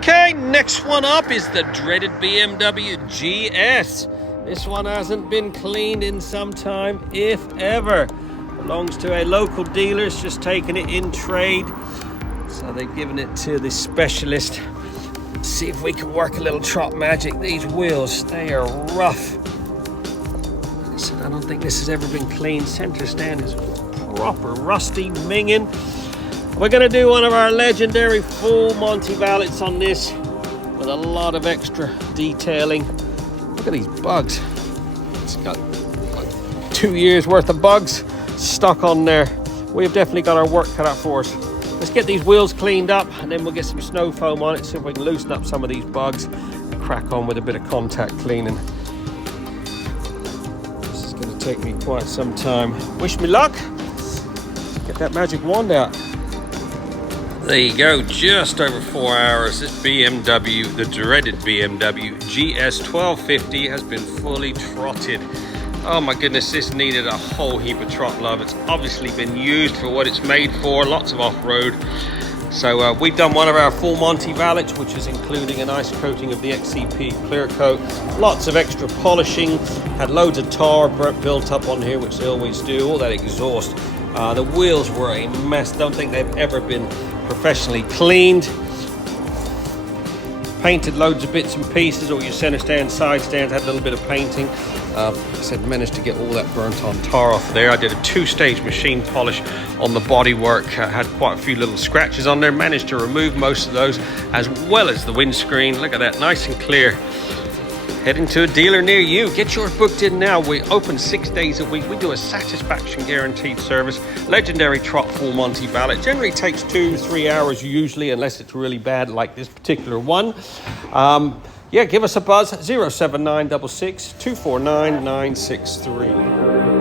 Okay, next one up is the dreaded BMW GS. This one hasn't been cleaned in some time, if ever. Belongs to a local dealer, it's just taken it in trade. So they've given it to the specialist. Let's see if we can work a little trot magic. These wheels, they are rough. I don't think this has ever been cleaned. Center stand is proper rusty, minging. We're going to do one of our legendary full Monty valets on this with a lot of extra detailing. Look at these bugs. It's got like 2 years worth of bugs stuck on there. We've definitely got our work cut out for us. Let's get these wheels cleaned up and then we'll get some snow foam on it, see if we can loosen up some of these bugs and crack on with a bit of contact cleaning. This is going to take me quite some time. Wish me luck. Let's get that magic wand out. There you go, just over 4 hours. This BMW, the dreaded BMW GS1250 has been fully trotted. Oh my goodness, this needed a whole heap of trot love. It's obviously been used for what it's made for, lots of off-road. So we've done one of our full Monty valets, which is including a nice coating of the XCP clear coat, lots of extra polishing, had loads of tar built up on here, which they always do, all that exhaust. The wheels were a mess. Don't think they've ever been professionally cleaned. Painted loads of bits and pieces. All your center stand, side stands had a little bit of painting. Like I said, managed to get all that burnt on tar off there. I did a 2-stage machine polish on the bodywork. Had quite a few little scratches on there. Managed to remove most of those, as well as the windscreen. Look at that, nice and clear. Heading to a dealer near you. Get yours booked in now. We open 6 days a week. We do a satisfaction guaranteed service. Legendary trot full Monty valet. Generally takes 2-3 hours usually, unless it's really bad like this particular one. Yeah, give us a buzz, 07966 249 963.